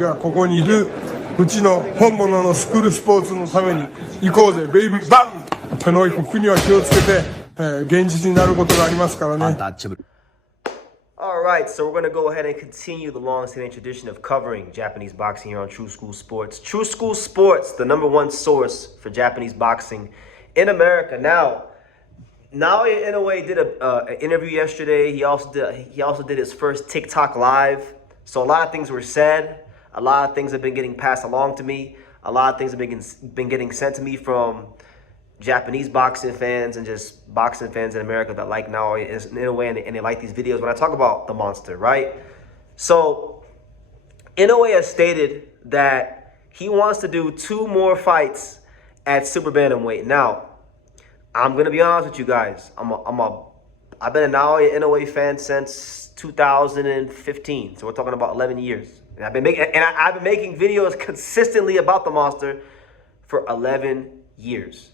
がここにいるうちの本物のスクールスポーツのために行こうぜベイビーバン手の服には気をつけて、現実になることがありますからね。Alright, so we're going to go ahead and continue the long-standing tradition of covering Japanese boxing here on True School Sports. True School Sports, the #1 source for Japanese boxing in America. Now, Naoya Inoue did an interview yesterday. He also did his first TikTok live. So a lot of things were said. A lot of things have been getting passed along to me. A lot of things have been getting sent to me from Japanese boxing fans and just boxing fans in America that like Naoya Inoue and they like these videos when I talk about the monster, right? So Inoue has stated that he wants to do 2 more fights at super bantamweight. Now, I'm gonna be honest with you guys. I've been a Naoya Inoue fan since 2015, so we're talking about 11 years. And I've been making videos consistently about the monster for 11 years.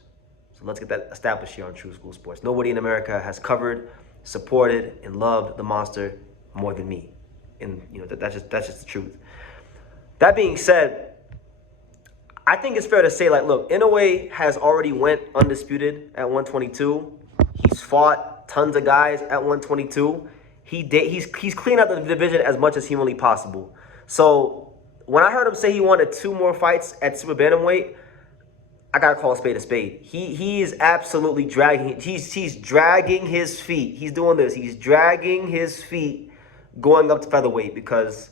So let's get that established here on True School Sports. Nobody in America has covered, supported, and loved the monster more than me. And you know that's just the truth. That being said, I think it's fair to say, like, look, Inoue has already went undisputed at 122. He's fought tons of guys at 122. He's cleaned out the division as much as humanly possible. So when I heard him say he wanted 2 more fights at super bantamweight, I gotta call a spade a spade. He is absolutely dragging. He's dragging his feet. He's doing this. He's dragging his feet going up to featherweight because,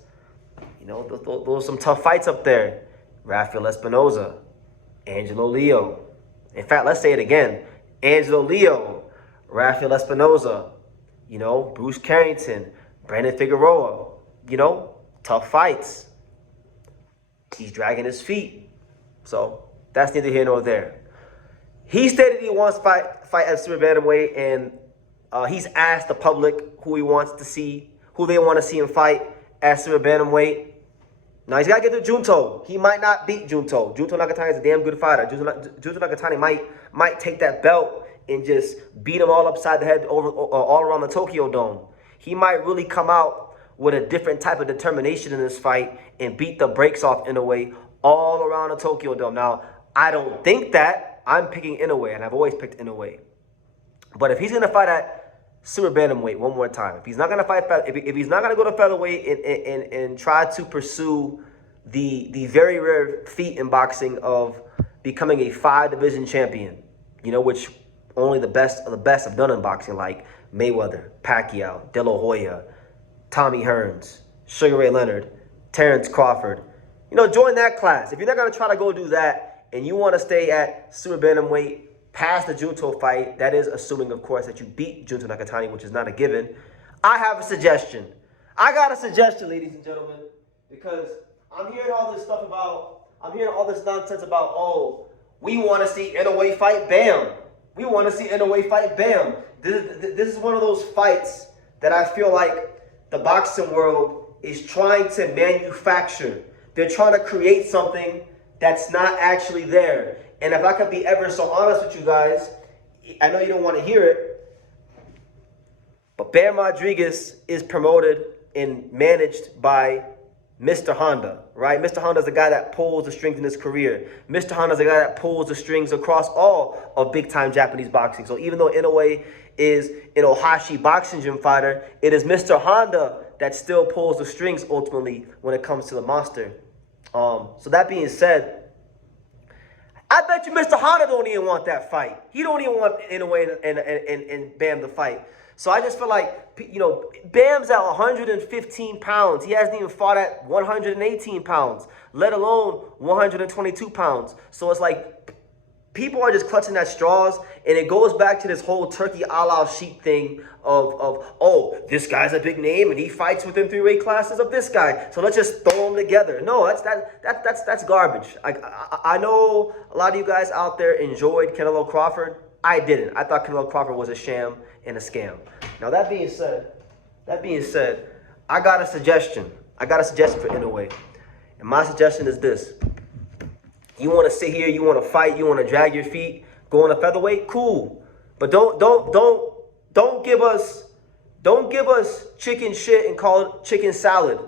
you know, those are some tough fights up there. Rafael Espinoza, Angelo Leo. In fact, let's say it again. Angelo Leo, Rafael Espinoza, you know, Bruce Carrington, Brandon Figueroa, you know, tough fights. He's dragging his feet. So that's neither here nor there. He stated he wants to fight at super bantamweight, and he's asked the public who he wants to see, who they want to see him fight at super bantamweight. Now he's got to get to Junto. He might not beat Junto. Junto Nakatani is a damn good fighter. Junto Nakatani might take that belt and just beat him all upside the head all around the Tokyo Dome. He might really come out with a different type of determination in this fight and beat the brakes off Inoue all around the Tokyo Dome. Now, I don't think that. I'm picking Inoue, and I've always picked Inoue. But if he's gonna fight at super bantamweight one more time, if he's not gonna fight, if he's not gonna go to featherweight and try to pursue the very rare feat in boxing of becoming a 5-division champion, you know, which only the best of the best have done in boxing, like Mayweather, Pacquiao, De La Hoya, Tommy Hearns, Sugar Ray Leonard, Terrence Crawford. You know, join that class. If you're not going to try to go do that and you want to stay at super bantamweight past the Junto fight, that is assuming, of course, that you beat Junto Nakatani, which is not a given. I have a suggestion. I got a suggestion, ladies and gentlemen, because I'm hearing all this nonsense about, oh, we want to see Inoue fight Bam. We want to see Inoue fight Bam. This is one of those fights that I feel like the boxing world is trying to manufacture. They're trying to create something that's not actually there. And if I could be ever so honest with you guys, I know you don't want to hear it, but Bam Rodriguez is promoted and managed by Mr. Honda, right? Mr. Honda is the guy that pulls the strings in his career. Mr. Honda is the guy that pulls the strings across all of big-time Japanese boxing. So even though Inoue is an Ohashi boxing gym fighter, it is Mr. Honda that still pulls the strings ultimately when it comes to the monster. So that being said, I bet you Mr. Honda don't even want that fight. He don't even want Inoue and Bam to fight. So I just feel like, you know, Bam's at 115 pounds. He hasn't even fought at 118 pounds, let alone 122 pounds. So it's like people are just clutching at straws, and it goes back to this whole turkey a la sheep thing of oh, this guy's a big name and he fights within 3 weight classes of this guy, so let's just throw them together. No, that's garbage. I know a lot of you guys out there enjoyed Canelo Crawford. I didn't. I thought Canelo Crawford was a sham and a scam. Now that being said, I got a suggestion. I got a suggestion for Inoue, and my suggestion is this. You want to sit here, you want to fight, you want to drag your feet, go on a featherweight, cool. But don't give us chicken shit and call it chicken salad.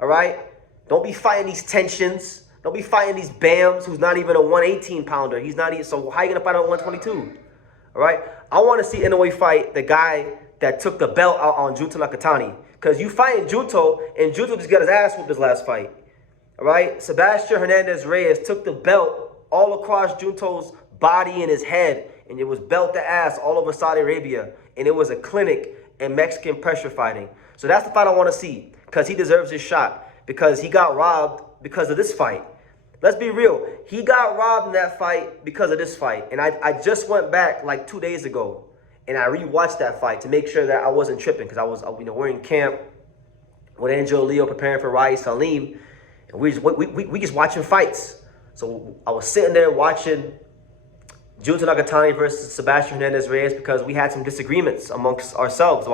All right? Don't be fighting these tensions. Don't be fighting these Bams who's not even a 118-pounder. He's not even, so how you going to fight on 122? All right? I want to see Inoue fight the guy that took the belt out on Junto Nakatani. Because you fighting Junto, and Junto just got his ass whooped his last fight. All right? Sebastian Hernandez-Reyes took the belt all across Junto's body and his head, and it was belt to ass all over Saudi Arabia. And it was a clinic in Mexican pressure fighting. So that's the fight I want to see, because he deserves his shot, because he got robbed because of this fight. Let's be real. He got robbed in that fight because of this fight. And I just went back like 2 days ago, and I rewatched that fight to make sure that I wasn't tripping, because we're in camp with Angel Leo preparing for Rai Salim, and we just watching fights. So I was sitting there watching Junto Nakatani versus Sebastian Hernandez-Reyes because we had some disagreements amongst ourselves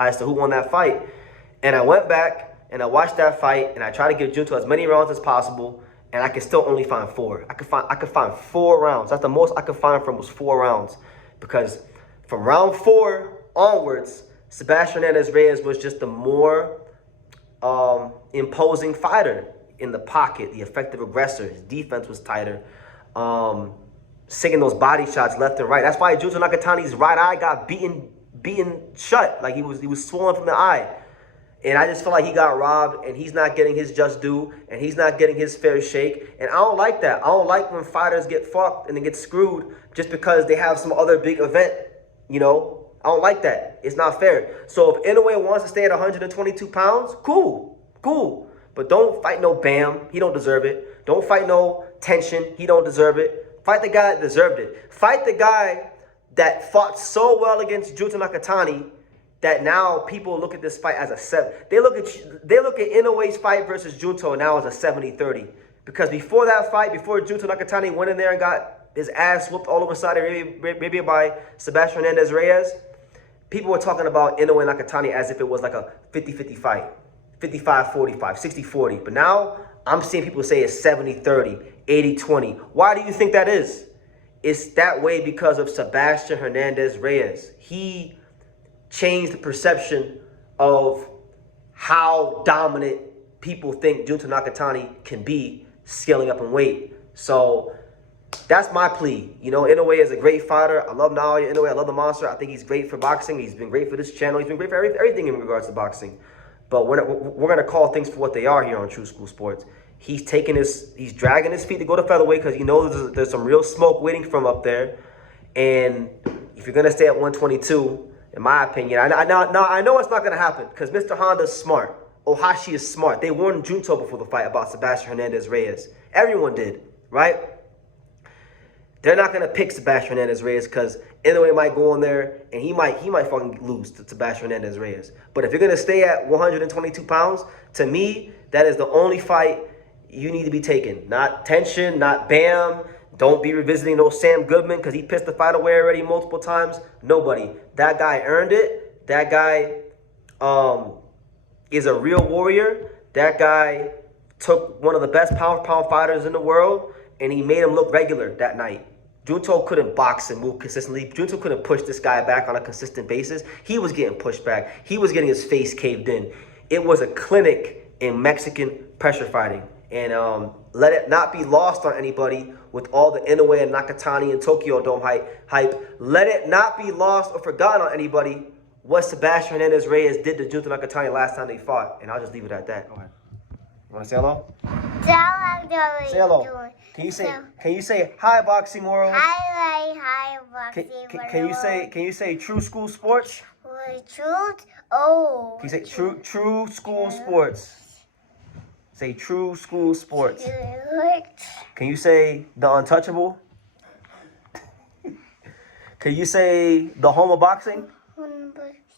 as to who won that fight. And I went back and I watched that fight, and I tried to give Junto as many rounds as possible, and I could still only find 4. I could find 4 rounds. That's the most I could find from was 4 rounds, because from round 4 onwards, Sebastian Hernandez-Reyes was just the more imposing fighter in the pocket, the effective aggressor. His defense was tighter, singing those body shots left and right. That's why Junto Nakatani's right eye got beaten shut, like he was swollen from the eye. And I just feel like he got robbed, and he's not getting his just due, and he's not getting his fair shake. And I don't like that. I don't like when fighters get fucked and they get screwed just because they have some other big event, you know? I don't like that. It's not fair. So if Inoue wants to stay at 122 pounds, cool. But don't fight no Bam. He don't deserve it. Don't fight no tension. He don't deserve it. Fight the guy that deserved it. Fight the guy that fought so well against Junto Nakatani that now people look at this fight as a 7. They look at Inoue's fight versus Junto now as a 70-30. Because before that fight, before Junto Nakatani went in there and got his ass whooped all over Saudi Arabia by Sebastian Hernandez-Reyes, people were talking about Inoue and Nakatani as if it was like a 50-50 fight, 55-45, 60-40. But now I'm seeing people say it's 70-30, 80-20. Why do you think that is? It's that way because of Sebastian Hernandez-Reyes. He changed the perception of how dominant people think Junto Nakatani can be scaling up in weight. So that's my plea. You know, Inoue is a great fighter. I love Naoya Inoue. I love the monster. I think he's great for boxing. He's been great for this channel. He's been great for everything in regards to boxing. But we're going to call things for what they are here on True School Sports. He's dragging his feet to go to featherweight because he knows there's some real smoke waiting for him up there. And if you're going to stay at 122, in my opinion, I know it's not going to happen because Mr. Honda's smart. Ohashi is smart. They warned Junto before the fight about Sebastian Hernandez-Reyes. Everyone did, right? They're not going to pick Sebastian Hernandez-Reyes because Inoue might go in there and he might fucking lose to Sebastian Hernandez-Reyes. But if you're going to stay at 122 pounds, to me, that is the only fight you need to be taking. Not tension, not Bam. Don't be revisiting no Sam Goodman because he pissed the fight away already multiple times. Nobody. That guy earned it. That guy is a real warrior. That guy took one of the best pound-for-pound fighters in the world, and he made him look regular that night. Junto couldn't box and move consistently. Junto couldn't push this guy back on a consistent basis. He was getting pushed back. He was getting his face caved in. It was a clinic in Mexican pressure fighting. And let it not be lost on anybody with all the Inoue and Nakatani and Tokyo Dome hype. Let it not be lost or forgotten on anybody what Sebastian Hernandez-Reyes did to Junto Nakatani last time they fought. And I'll just leave it at that. Go ahead. You want to say hello? Say hello. Can you say hi, Boxing World? Hi, Boxing World. Can you say True School Sports? Truth? Oh. Can you say True School Sports? Say True School Sports. Can you say The Untouchable? Can you say The Home of Boxing?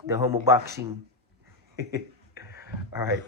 The Home of Boxing. All right.